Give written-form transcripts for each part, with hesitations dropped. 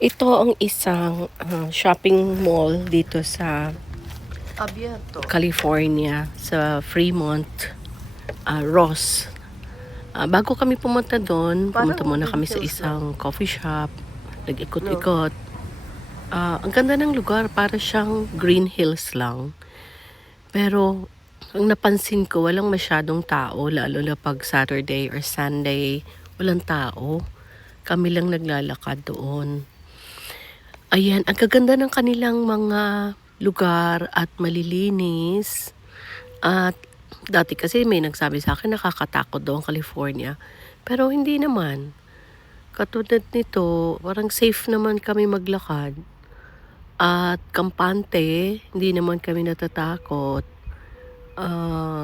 Ito ang isang shopping mall dito sa Abierto. California, sa Fremont, Ross. Bago kami pumunta doon, pumunta muna kami sa isang coffee shop, nag-ikot-ikot. Ang ganda ng lugar, para siyang Green Hills lang. Pero ang napansin ko, walang masyadong tao, lalo na pag Saturday or Sunday, walang tao. Kami lang naglalakad doon. Ayan, ang gaganda ng kanilang mga lugar at malilinis. At dati kasi may nagsabi sa akin nakakatakot daw ang California. Pero hindi naman. Katulad nito, parang safe naman kami maglakad. At kampante, hindi naman kami natatakot.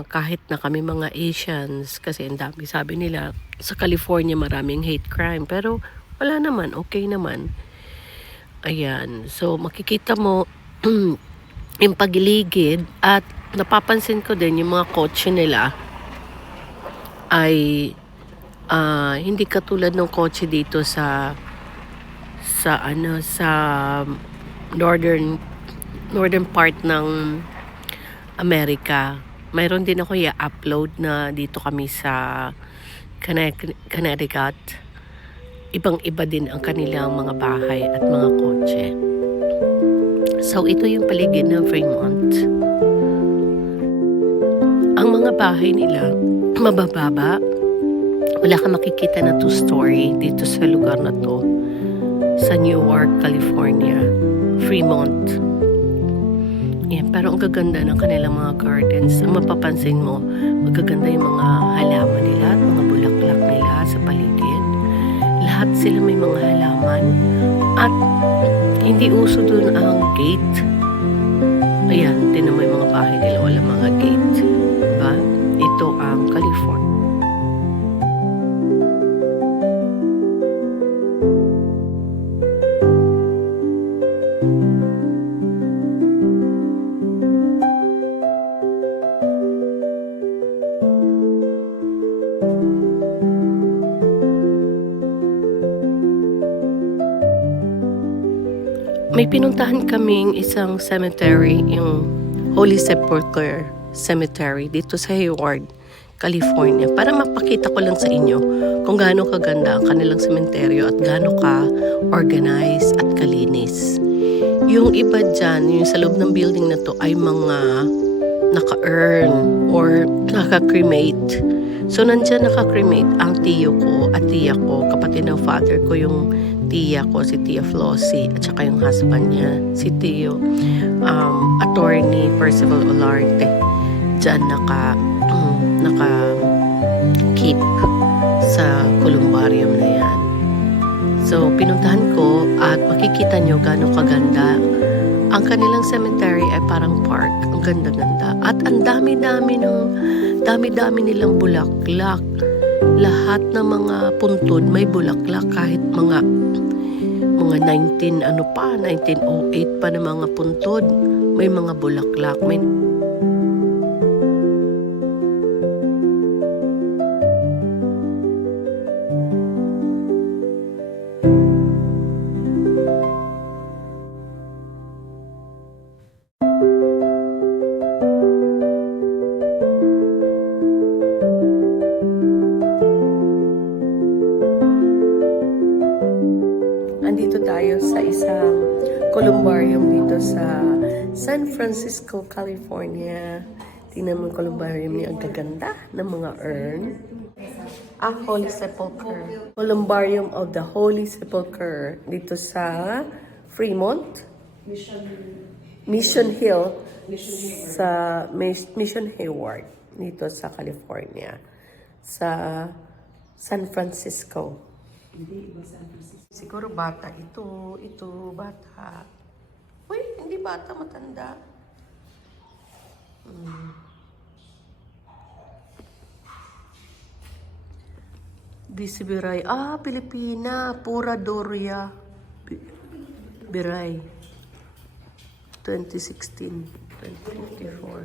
Kahit na kami mga Asians, kasi ang dami sabi nila, sa California maraming hate crime. Pero wala naman, okay naman. Ayan, so makikita mo yung pagiligid at napapansin ko din yung mga kotse nila ay hindi katulad ng kotse dito sa northern part ng Amerika. Mayroon din ako i-upload na dito kami sa Connecticut. Ibang-iba din ang kanilang mga bahay at mga kotse. So, ito yung paligid ng Fremont. Ang mga bahay nila, mabababa. Wala kang makikita na two-story dito sa lugar na to. Sa Newark, California. Fremont. Yan, pero ang gaganda ng kanilang mga gardens. Ang mapapansin mo, magaganda yung mga halaman nila at mga bulaklak nila sa paligid. Lahat sila may mga halaman at hindi uso dun ang gate. Ayan, tinan mo yung mga bahay nila, wala mga gate. Diba? Ito ang California. May pinuntahan kaming isang cemetery, yung Holy Sepulchre Cemetery dito sa Hayward, California. Para mapakita ko lang sa inyo kung gaano kaganda ang kanilang sementeryo at gaano ka-organized at kalinis. Yung iba dyan, yung sa loob ng building na to ay mga naka-urn or naka-cremate. So nandyan naka-cremate ang tiyo ko at tiya ko, kapatid ng father ko, yung tiya ko, si Tia Flossie, at saka yung husband niya, si Tio, attorney Percival Olarte. Diyan naka-keep sa columbarium na yan. So, pinuntahan ko at makikita nyo gaano kaganda. Ang kanilang cemetery ay parang park. Ang ganda-ganda. At ang dami-dami nilang bulaklak. Lahat ng mga puntod may bulaklak, kahit mga 1908 pa na mga puntod, may mga bulaklak. Andito tayo sa isang columbarium dito sa San Francisco, California. Tingnan mo yung columbarium niya. Ang gaganda ng mga urn. Holy Sepulchre. Columbarium of the Holy Sepulchre dito sa Fremont. Mission Hill. Sa Mission Hayward. Dito sa California. Sa San Francisco. Hindi, iba San Francisco. Siguro bata. Ito, bata. Uy, hindi bata, matanda. BC Biray. Pilipina. Pura Doria. Biray. 2016. 2024.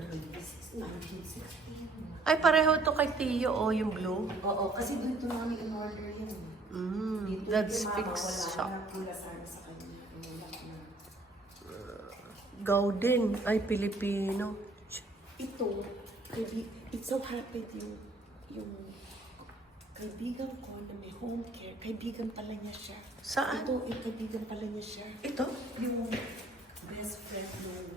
Ay, pareho to kay Tiyo, yung blue. Oo, kasi dito namin in-order yun. That's fixed shop. Pula sana sa kanya. Gaudin. Ay, Pilipino. Ito, it so happened yung kaibigan ko na may home care, kaibigan pala niya siya. Saan? Ito, yung kaibigan pala niya siya. Ito? Yung best friend ng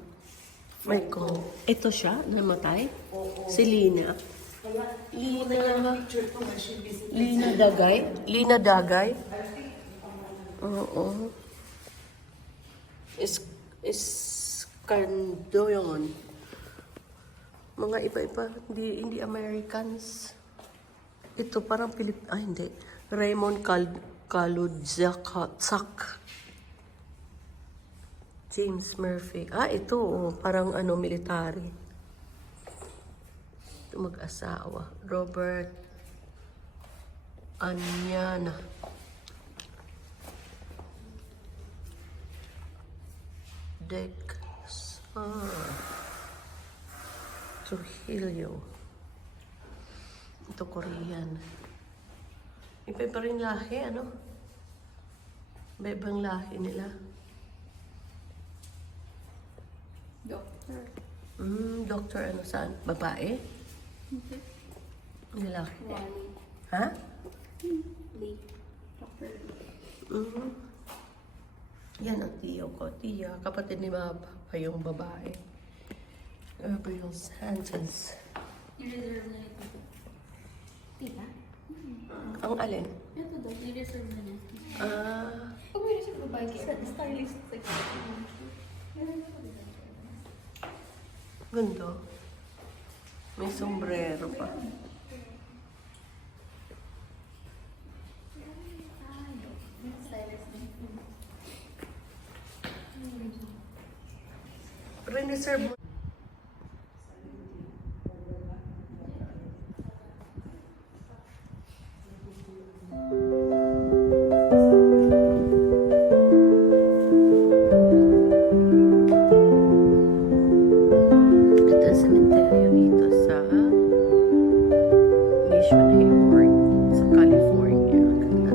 May ko. Ito siya? Namatay? Oo. Si Lina. Kaya, Lina. picture ko na siya visit. Lina Dagay? Lina Dagay? Oo. Iskando yun. Mga iba-iba. Hindi Americans. Ito parang hindi. Raymond Kaludzak. James Murphy. Ito. Parang military. Ito mag-asawa. Robert Anyana. Trujillo. Ito Korean. Iba rin lahi, ano? Iba-ibang lahi nila. Doctor. Doctor ano saan? Babae? Okay. Lalaki. Wally. Ha? Lee. Doctor Lee. Yan ang tiyo ko. Tiya, kapatid ni Mama pa yung babae. Gabriel Sanchez. I-reserve na ito. Tita? Ang alin? Ito daw, i-reserve na niya. Ah, Pag may reserve babae, stylist section. ganda. May sombrero pa. Stylist na. Reserve mo. Ito ang cemetery dito sa Mission Hayward sa California. Ganda.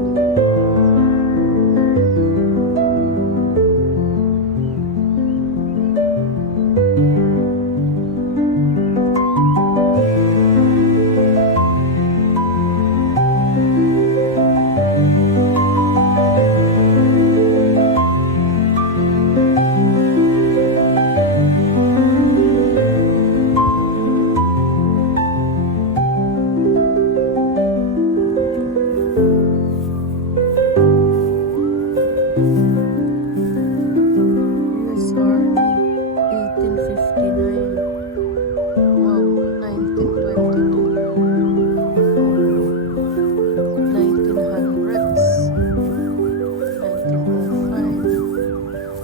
US Army, 1859. Wow, 1922. 1900s. 1905.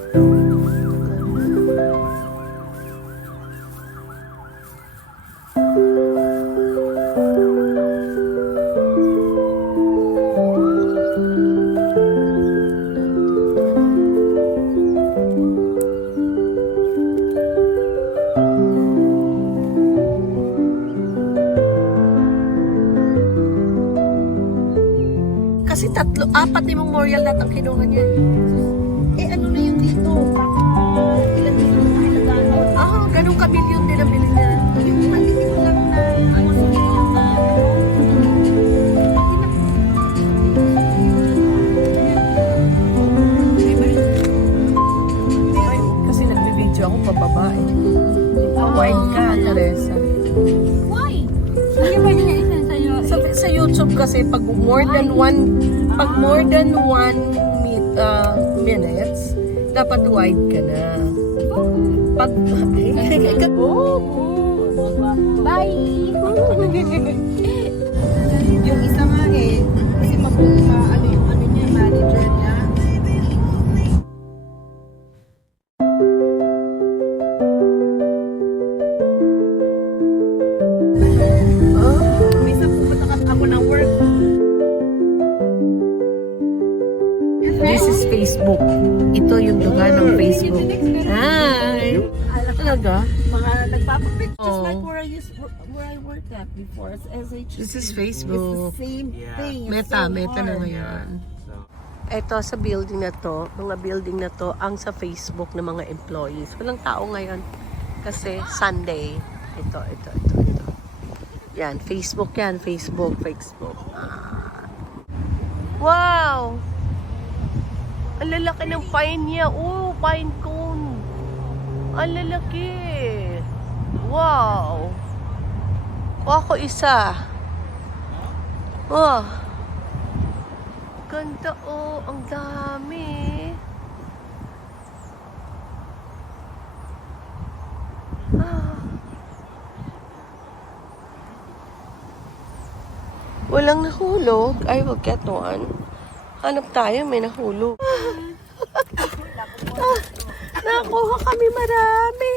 Kasi apat na memorial lahat ang kinuha niya. Ano na yun dito? Baka ilan dito na nakilagano? Ganun ka-billion din ang bilhin niya. Yung maliit lang na mausoleum na Ay, kasi nagbibideo ako pababa eh. Wine ka, Teresa. Why? Hindi ba niya isa sa'yo? Sa YouTube kasi pag more than one minutes, dapat wide ka na. Pag Bye! yung isa nga kasi ano yung niya, manager niya. Minsan pupunta ako ng work. This is Facebook. Ito yung lugar ng Facebook. Hi! Talaga? Mga nagpapapictures Oh. like where I worked at before as SH. This is It's Facebook. the same thing. It's Meta so na hard. ngayon. Eto sa building na to, mga building na to, ang sa Facebook ng mga employees. Walang tao ngayon kasi Sunday. Ito. Yan, Facebook yan. Facebook. Ah. Wow! Ang lalaki ng pine niya. Oh, pine cone. Ang lalaki. Wow! Kuha ko isa. Oh. Ganda oh. Ang dami. Ah. Walang nahulog. I will get one. Hanap tayo, may nahulog. Nakuha kami marami.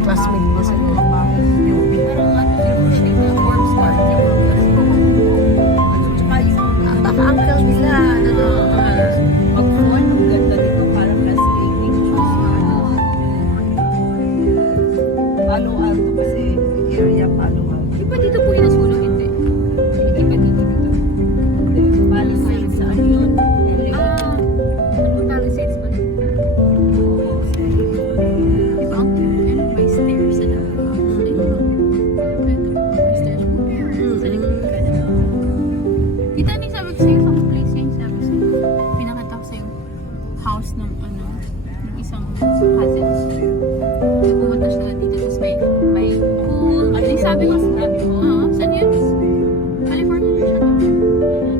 Classmate niya sa baka uncle nila. Palo Alto kasi area Palo Alto. Di ba dito po yung nasunog? Hindi. Hindi ba dito? Hindi, Palisades sa ano yun? Ano Palisades ba? Di ba? May stairs na lang. May stairs po. Sa likod ka na. Kita ni sabi ko sa'yo sa place yun. Sabi ko sa'yo. Pinakita ko sa'yo house ng ng isang cousins. Pumunta siya dito. Tapos may pool. At sabi ko, saan yun? California siya.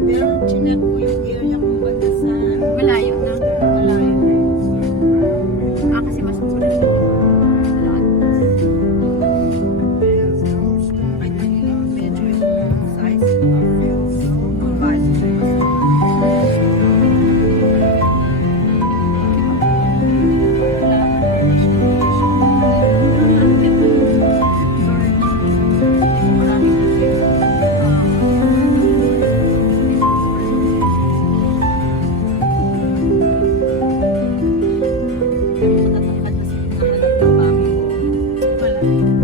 Pero chinek ko yung area kung baga sa Malayo na. malayo. Kasi mas mura siya. Ay, medyo yung size of fields. Mabali siya.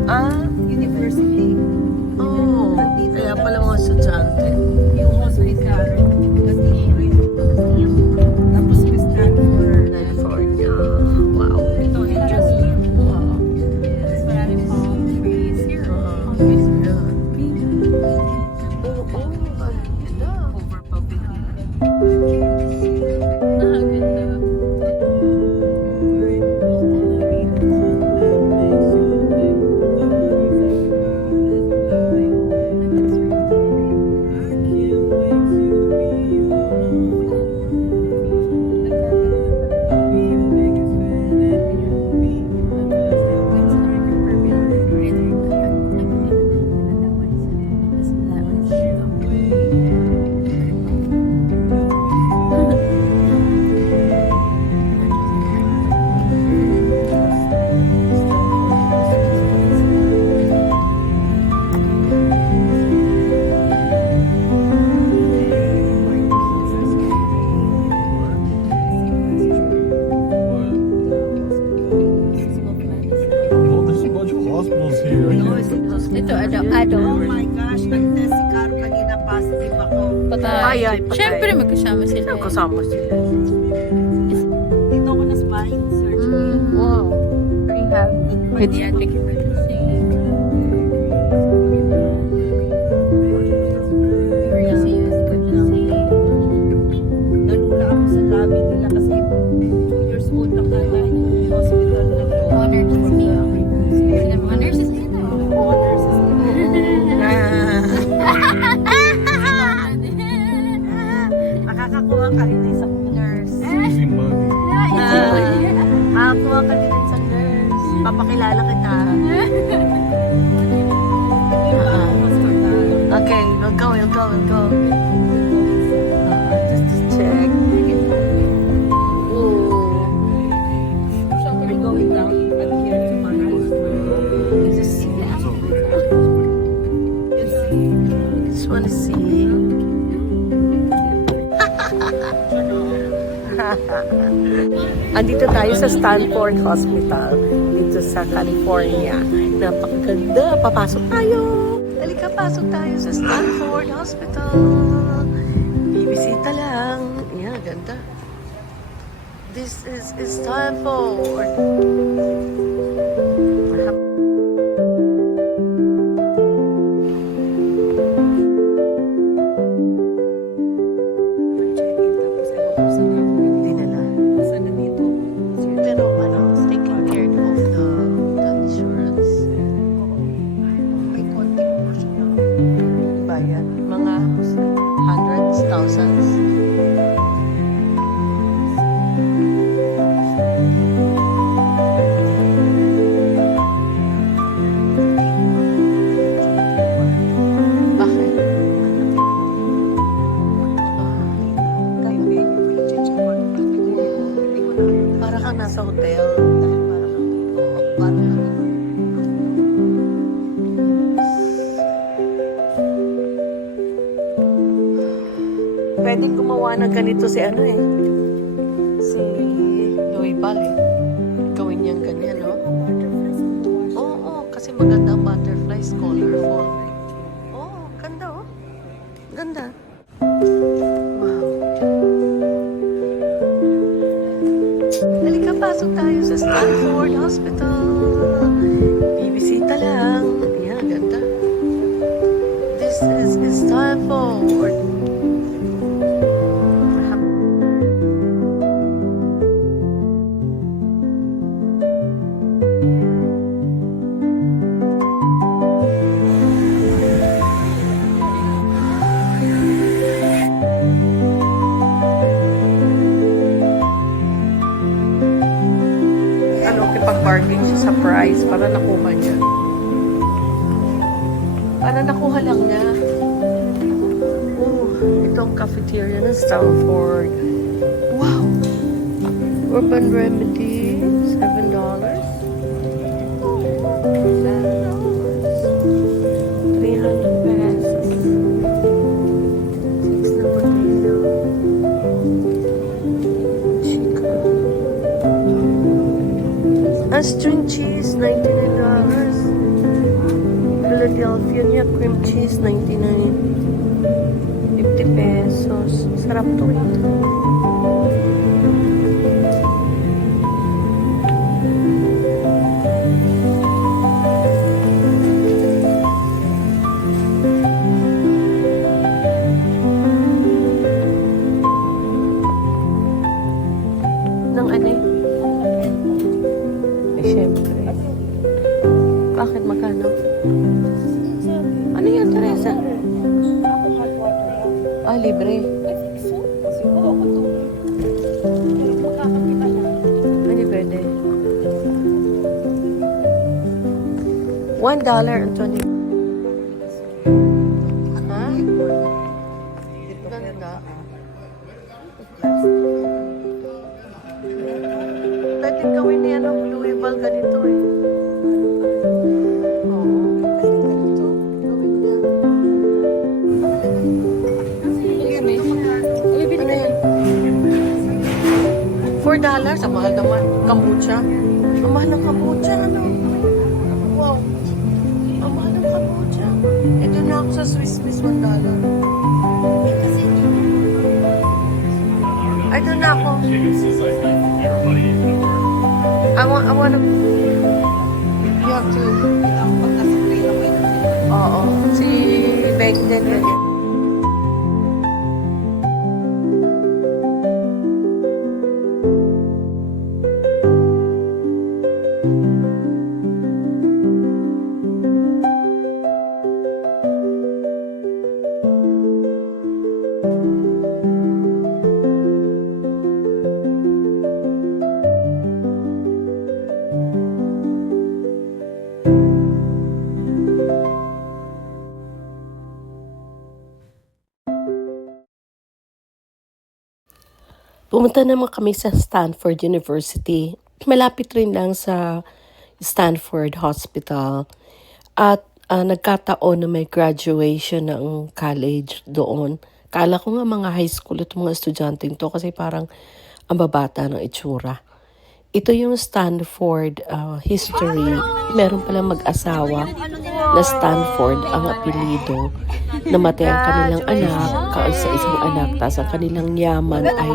Ah, University. oh. Kaya pala mga estudyante. Yung hospital. Kasi tapos yung Stanford. California. Wow. Ito, museum. Yes, maraming palm trees here. Palm trees. Oo, ganda. Ganda. Well, there's a bunch of hospitals here. Ito, Oh my gosh, nag-test si Caro kanina, positive ako. Ay, patay. Siyempre, magkasama sila. Kasama sila. Dito ako na spine surgery. Wow. Rehab. Pediatric emergency. Nalula ako sa lobby nila kasi 2 years old lang ata yung hospital na to. Mga nurses niya. Mga nurses niya. Mga nurses nila. Makakakuha ka rin ng isang nurse. Easy money. Makakuha ka din ng isang nurse. Papakilala kita. Okay, we'll go. Andito tayo sa Stanford Hospital, dito sa California. Napakaganda. Papasok tayo. Halika, pasok tayo sa Stanford Hospital. Bibisita lang. Yan, ganda. This is Stanford. Dinala. Pero ano, taking care of the insurance. May konting portion lang. Bayad. Mga hundreds, thousands. Bakit? Para kang nasa hotel. Pwedeng gumawa ng ganito si ano eh. Si Louis Ball eh. Gawin niyang ganyan, no? Oo, kasi maganda ang butterflies, colorful. Oo, ganda oh. Ganda. Wow. Halika, pasok tayo sa Stanford Hospital. Bibisita lang. Yan, ganda. This is Stanford. Ano, kipag-bargain siya sa price para nakuha niya. Para nakuha lang niya. Oh, ito ang cafeteria ng Stanford. Wow! Urban Remedy, $7. Oh, $7. 300 pesos. 6 na potato. Chicken. A string cheese, $99. Philadelphia niya, cream cheese, $99. 50 pesos. Sarap to. Ng ano eh? Eh, syempre. Bakit magkano? Ano yan, Teresa? Ah, libre. Hindi pwede. $1.20. Ha? Ganda. Pwede gawin niya ano, Louis Vuitton ganito eh. Oo. Pwede ganito. Gawin niya. Ano yan? $4? Ang mahal naman. Kombucha. Ang mahal ng kombucha, ano? Wow. Ang mahal ng kombucha. Ito na ako sa Swiss Miss $1. Ay, doon na ako. I wanna... You have to... Oo. Si Beck din. Pumunta naman kami sa Stanford University. Malapit rin lang sa Stanford Hospital. At nagkataon na may graduation ng college doon. Kala ko nga mga high school at mga estudyante to kasi parang ang babata ng itsura. Ito yung Stanford history. Meron palang mag-asawa na Stanford ang apelido. Namatay ang kanilang anak, sa isang anak, tapos ang kanilang yaman ay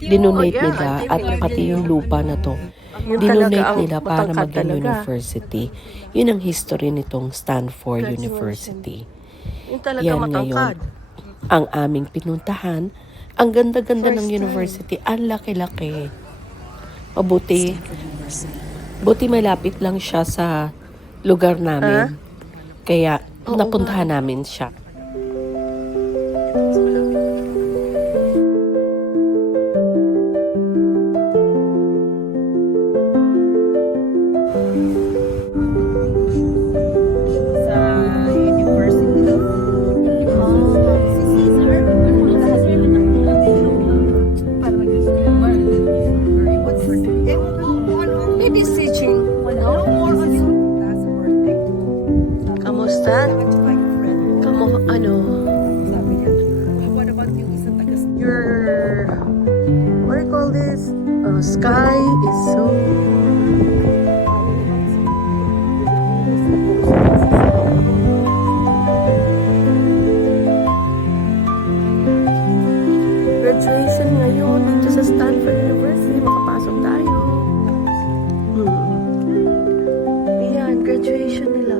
dinonate nila at pati yung lupa na to. Dinonate nila para maging university. Yun ang history nitong Stanford University. Yan ngayon ang aming pinuntahan. Ang ganda-ganda ng university. Ang laki-laki. Mabuti. Buti malapit lang siya sa lugar namin. Kaya napuntahan namin siya. Maybe it's teaching. Kamusta? Ano? What about you? Isa taga Your, what do you call this? Sky is so... Graduation ngayon dito sa Stanford University. Makapasok tayo. Ayan, graduation nila.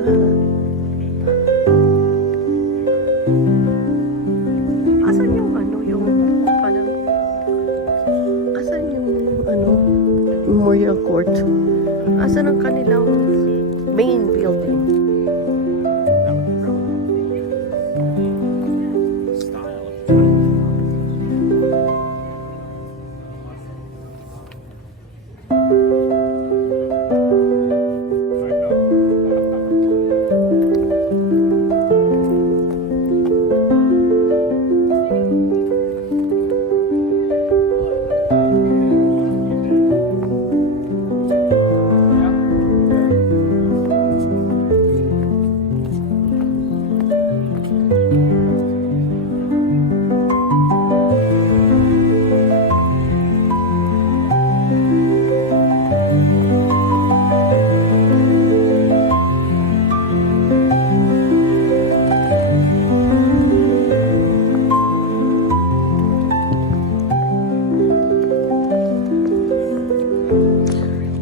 Asan yung parang, asan yung Memorial Court? Asan ang kanilang main building?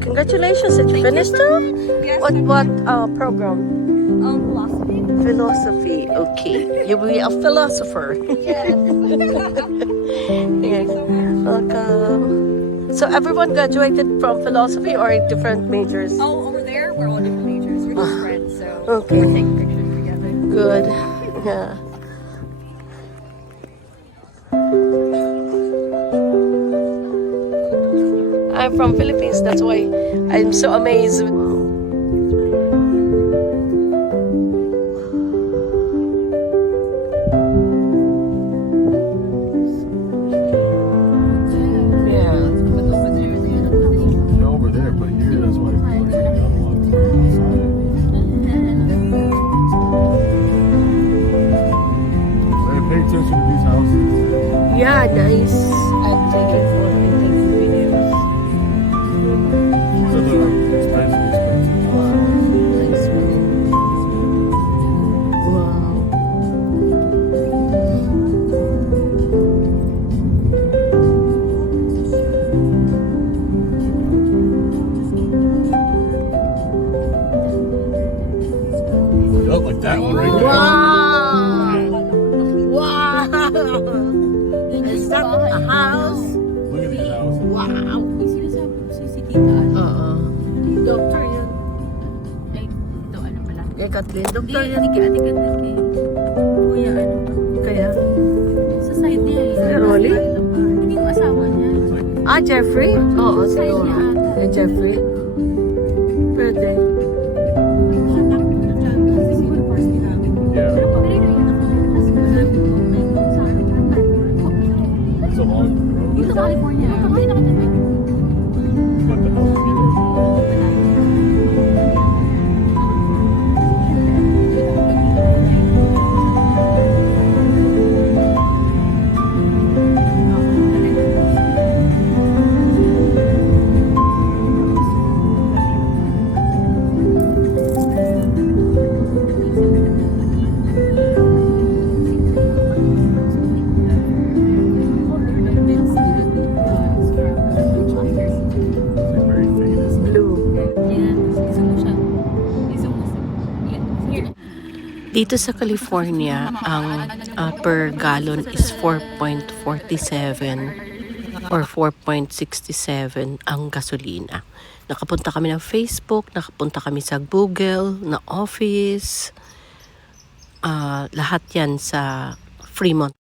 Congratulations, did you finish too? Yes. What program? Philosophy. Philosophy, okay. You will be a philosopher. Yes. Yeah. Welcome. So everyone graduated from philosophy or different majors? Oh, over there, we're all different majors. We're just friends, so Okay. we're taking pictures together. Good. Yeah. I'm from Philippines, that's why I'm so amazed. Yeah. But over there, they had a You're over there, but here, that's why people are getting out a lot outside. Hey, pay attention to these houses. Yeah, nice. I'm taking photos, I'm taking videos. So they're expensive. Nice one. Wow. Yup, like that one right there. Wow! Is that a house? Look at these houses. Wow! Yung sinasabi ko si Tita, Doctor yun. ay, ito, ano pala? Kay Kathleen, Hindi, doctor yun. hindi kay Ate Ganda, kay Kuya, ano pa? Kaya? Sa side niya eh. Si Rolly? Hindi yung asawa niya. Ah, Jeffrey? Oo, Sa side niya siguro. ata. Eh, Jeffrey? Pwede. May contact mo na dyan. Kasi siguro first din namin. Yeah. Pero pag rin yung kasi sabi ko, may sa akin, It's a long road. dito California. Hindi nakatabi. Got the house here. Dito sa California, ang per gallon is 4.47 or 4.67 ang gasolina. Nakapunta kami ng Facebook, nakapunta kami sa Google, na Office, lahat yan sa Fremont.